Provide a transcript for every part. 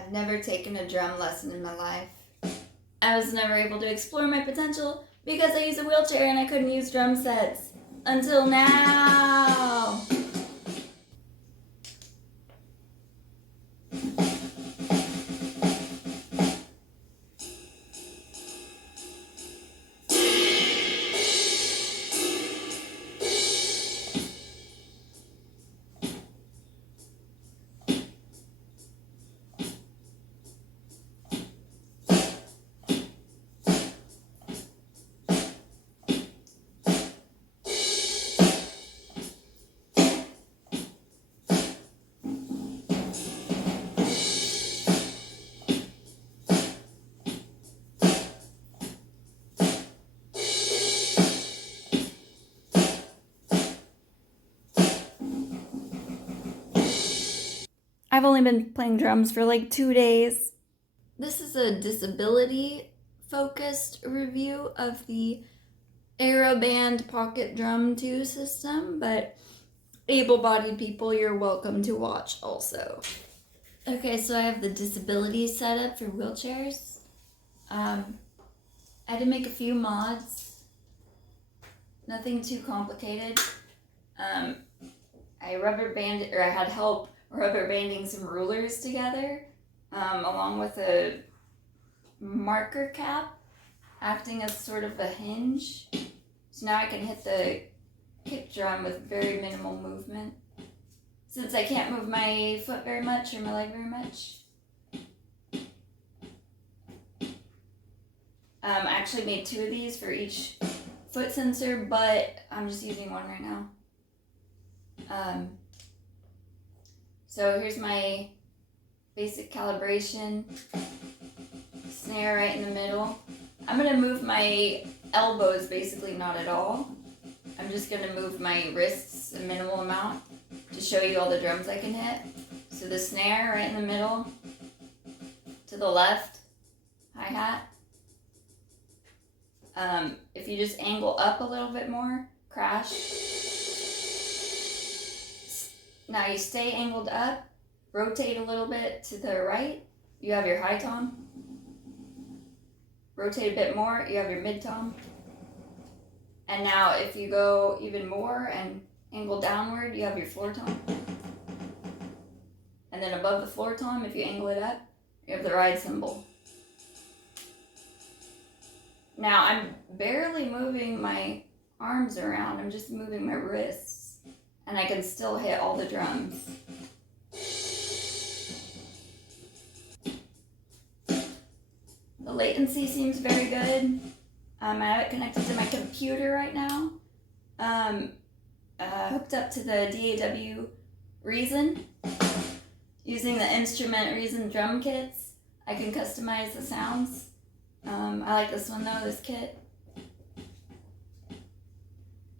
I've never taken a drum lesson in my life. I was never able to explore my potential because I use a wheelchair and I couldn't use drum sets. Until now! I've only been playing drums for like 2 days. This is a disability-focused review of the AeroBand PocketDrum 2 system, but able-bodied people, you're welcome to watch also. Okay, so I have the disability setup for wheelchairs. I had to make a few mods. Nothing too complicated. I had help rubber banding some rulers together, along with a marker cap acting as sort of a hinge. So now I can hit the kick drum with very minimal movement. Since I can't move my foot very much or my leg very much. I actually made 2 of these for each foot sensor, but I'm just using one right now. So here's my basic calibration, snare right in the middle. I'm gonna move my elbows basically not at all. I'm just gonna move my wrists a minimal amount to show you all the drums I can hit. So the snare right in the middle, to the left, hi-hat. If you just angle up a little bit more, crash. Now you stay angled up, rotate a little bit to the right, you have your high tom. Rotate a bit more, you have your mid tom. And now if you go even more and angle downward, you have your floor tom. And then above the floor tom, if you angle it up, you have the ride cymbal. Now I'm barely moving my arms around, I'm just moving my wrists. And I can still hit all the drums. The latency seems very good. I have it connected to my computer right now. Hooked up to the DAW Reason. Using the instrument Reason drum kits, I can customize the sounds. I like this one though, this kit.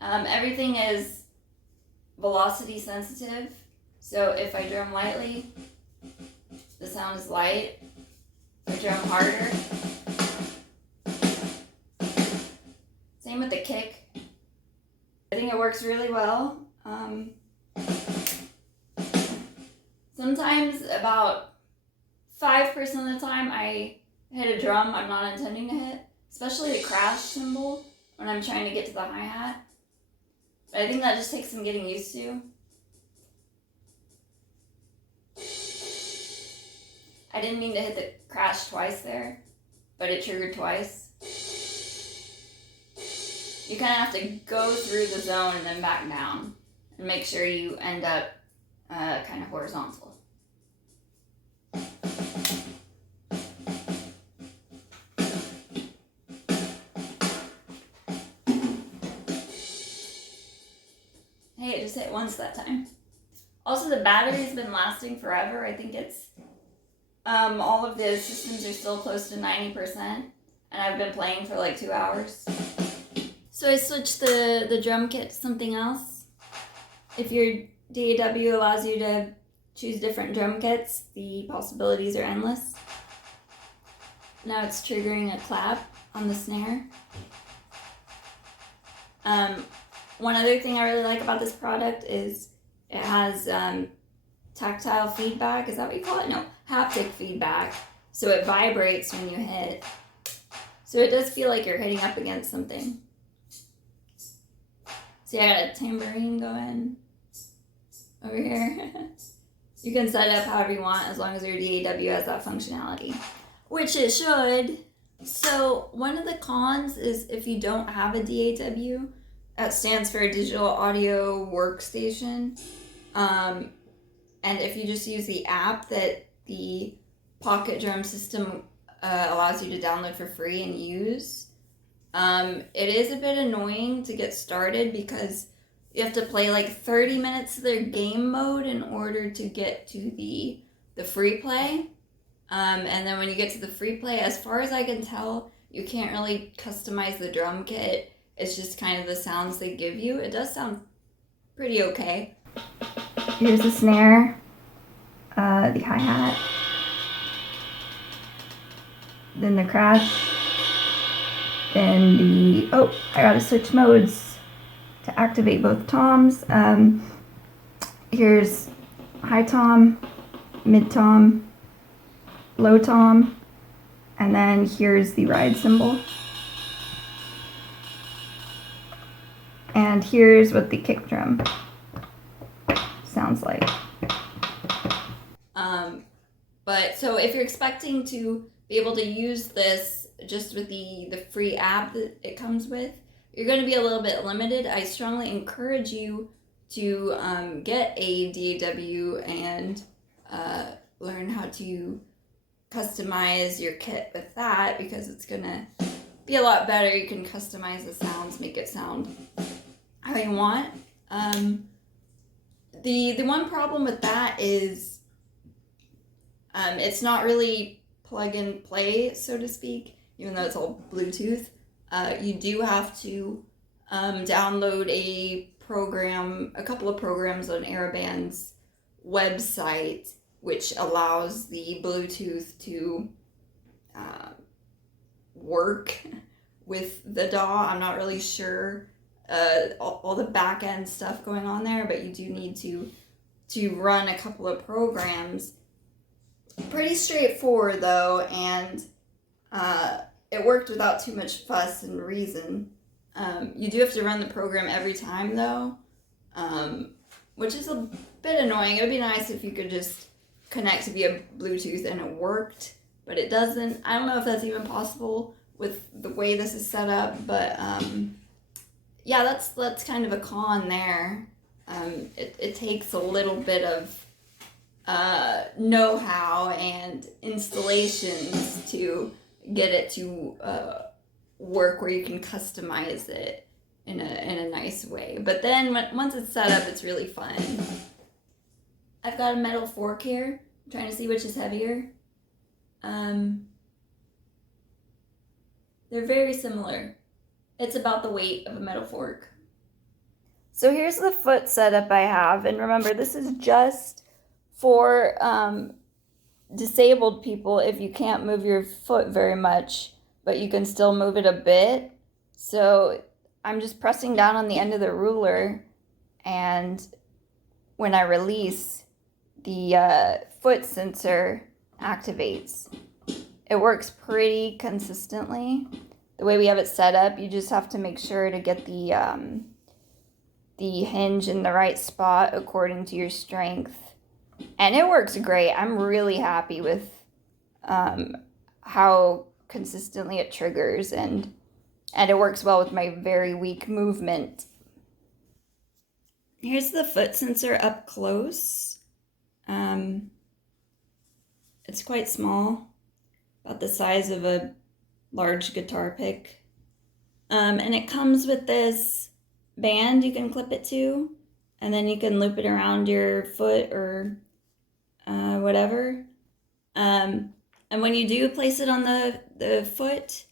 Everything is velocity sensitive, so if I drum lightly, the sound is light. If I drum harder, same with the kick. I think it works really well. Sometimes, about 5% of the time, I hit a drum I'm not intending to hit, especially the crash cymbal when I'm trying to get to the hi-hat. But I think that just takes some getting used to. I didn't mean to hit the crash twice there, but it triggered twice. You kind of have to go through the zone and then back down and make sure you end up kind of horizontal. Hey, it just hit once that time. Also, the battery's been lasting forever. I think it's, all of the systems are still close to 90%, and I've been playing for like 2 hours. So I switched the drum kit to something else. If your DAW allows you to choose different drum kits, the possibilities are endless. Now it's triggering a clap on the snare. One other thing I really like about this product is it has tactile feedback. Is that what you call it? No, haptic feedback, so it vibrates when you hit. So it does feel like you're hitting up against something. See, I got a tambourine going over here. You can set it up however you want as long as your DAW has that functionality, which it should. So one of the cons is if you don't have a DAW, that stands for a digital audio workstation. And if you just use the app that the PocketDrum system allows you to download for free and use, it is a bit annoying to get started because you have to play like 30 minutes of their game mode in order to get to the free play. And then when you get to the free play, as far as I can tell, you can't really customize the drum kit. It's just kind of the sounds they give you. It does sound pretty okay. Here's the snare, the hi-hat, then the crash, then the, oh, I gotta switch modes to activate both toms. Here's high tom, mid tom, low tom, and then here's the ride cymbal. And here's what the kick drum sounds like. But so if you're expecting to be able to use this just with the free app that it comes with, you're going to be a little bit limited. I strongly encourage you to get a DAW and learn how to customize your kit with that, because it's going to be a lot better. You can customize the sounds, make it sound how you want. The one problem with that is it's not really plug and play, so to speak, even though it's all Bluetooth. You do have to download a couple of programs on AeroBand's website, which allows the Bluetooth to work with the DAW. I'm not really sure all the back end stuff going on there, but you do need to run a couple of programs. Pretty straightforward though, and it worked without too much fuss and reason. You do have to run the program every time though, which is a bit annoying. It would be nice if you could just connect via Bluetooth and it worked, but it doesn't. I don't know if that's even possible with the way this is set up, but yeah, that's kind of a con there. It takes a little bit of know-how and installations to get it to work where you can customize it in a nice way. But then once it's set up, it's really fun. I've got a metal fork here. I'm trying to see which is heavier. They're very similar. It's about the weight of a metal fork. So here's the foot setup I have, and remember, this is just for disabled people if you can't move your foot very much, but you can still move it a bit. So I'm just pressing down on the end of the ruler, and when I release, the foot sensor activates. It works pretty consistently. The way we have it set up, you just have to make sure to get the hinge in the right spot according to your strength. And it works great. I'm really happy with how consistently it triggers, and it works well with my very weak movement. Here's the foot sensor up close. It's quite small, about the size of a large guitar pick. And it comes with this band you can clip it to, and then you can loop it around your foot or whatever. And when you do place it on the foot,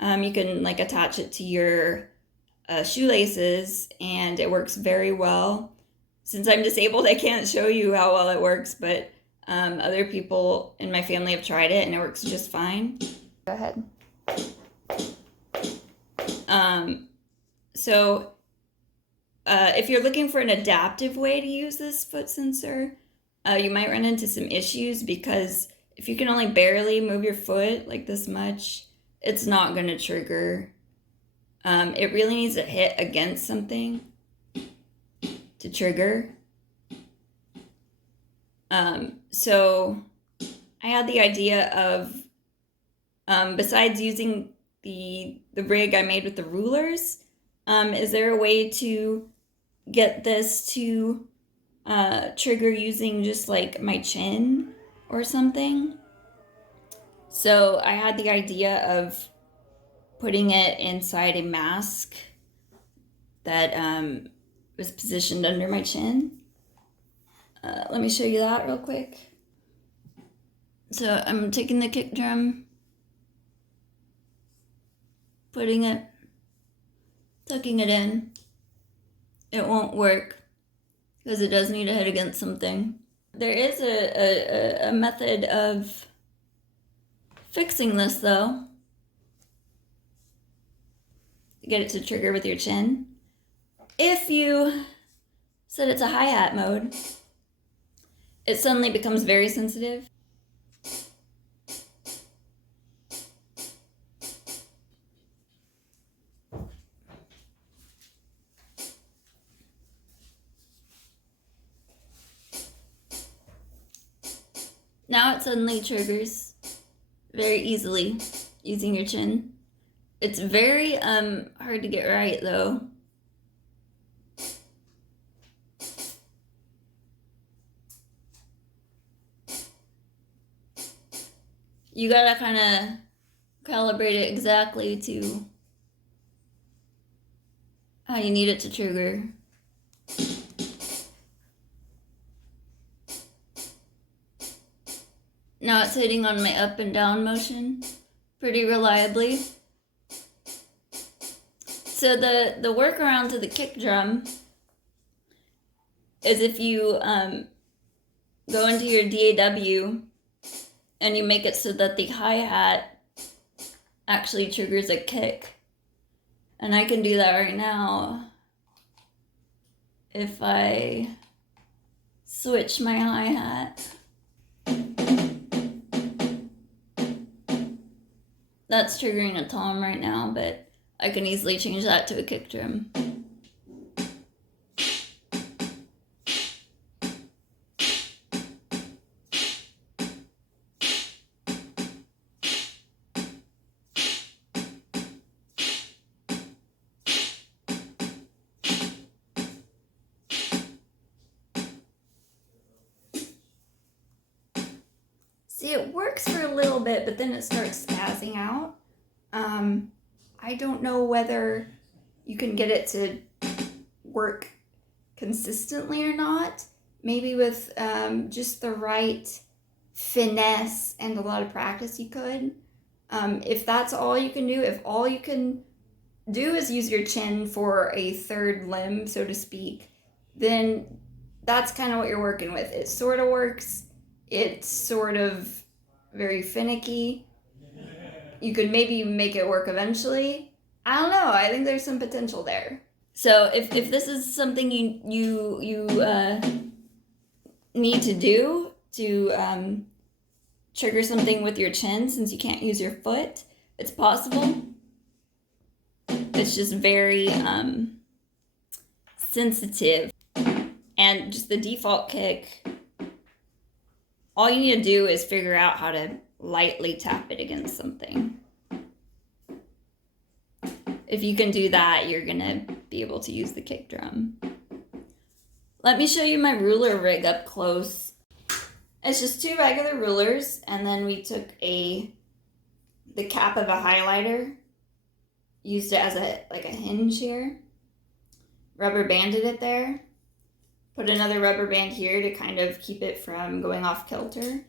you can like attach it to your shoelaces, and it works very well. Since I'm disabled, I can't show you how well it works, but other people in my family have tried it and it works just fine. Go ahead. So if you're looking for an adaptive way to use this foot sensor, you might run into some issues because if you can only barely move your foot like this much, it's not going to trigger. It really needs to hit against something to trigger. So I had the idea of, besides using the rig I made with the rulers, is there a way to get this to trigger using just like my chin or something? So I had the idea of putting it inside a mask that was positioned under my chin. Let me show you that real quick. So I'm taking the kick drum, tucking it in. It won't work because it does need to hit against something. There is a method of fixing this though, to get it to trigger with your chin. If you set it to hi-hat mode, it suddenly becomes very sensitive. Now it suddenly triggers very easily using your chin. It's very hard to get right though. You gotta kind of calibrate it exactly to how you need it to trigger. Now it's hitting on my up and down motion pretty reliably. So the workaround to the kick drum is if you go into your DAW and you make it so that the hi-hat actually triggers a kick. And I can do that right now if I switch my hi-hat. That's triggering a tom right now, but I can easily change that to a kick drum. See, it works for a little bit, but then it starts spazzing out. I don't know whether you can get it to work consistently or not. Maybe with just the right finesse and a lot of practice you could. If that's all you can do, if all you can do is use your chin for a third limb, so to speak, then that's kind of what you're working with. It sort of works. It's sort of very finicky. You could maybe make it work eventually. I don't know. I think there's some potential there. So if this is something you need to do to trigger something with your chin, since you can't use your foot, it's possible. It's just very sensitive. And just the default kick, all you need to do is figure out how to lightly tap it against something. If you can do that, you're gonna be able to use the kick drum. Let me show you my ruler rig up close. It's just two regular rulers, and then we took the cap of a highlighter, used it as a hinge here, rubber banded it there, put another rubber band here to kind of keep it from going off kilter.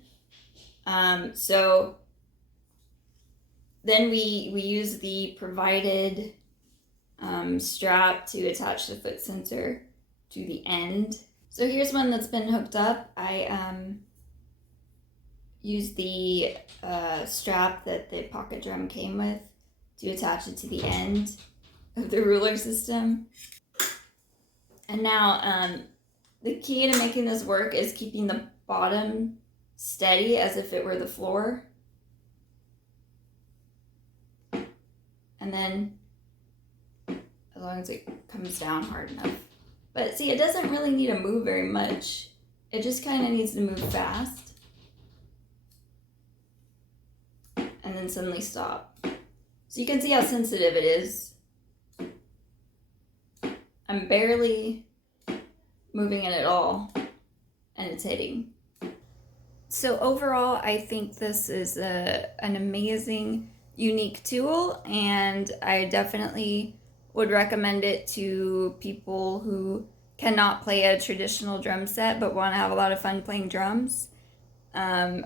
So then we use the provided strap to attach the foot sensor to the end. So here's one that's been hooked up. I used the strap that the PocketDrum came with to attach it to the end of the ruler system. And now the key to making this work is keeping bottom steady as if it were the floor. And then as long as it comes down hard enough. But see, it doesn't really need to move very much. It just kind of needs to move fast. And then suddenly stop. So you can see how sensitive it is. I'm barely moving it at all, and it's hitting. So overall, I think this is an amazing, unique tool, and I definitely would recommend it to people who cannot play a traditional drum set but want to have a lot of fun playing drums,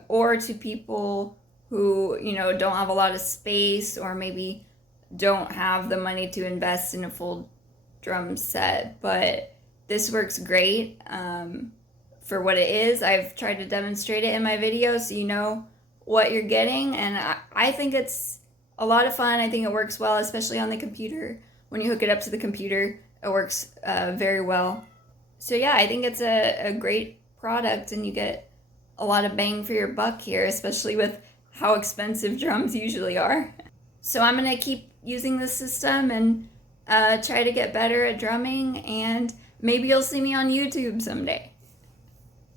or to people who, you know, don't have a lot of space or maybe don't have the money to invest in a full drum set. But this works great for what it is. I've tried to demonstrate it in my video so you know what you're getting, and I think it's a lot of fun. I think it works well, especially on the computer. When you hook it up to the computer, it works very well. So yeah, I think it's a great product, and you get a lot of bang for your buck here, especially with how expensive drums usually are. So I'm gonna keep using this system and try to get better at drumming, and maybe you'll see me on YouTube someday.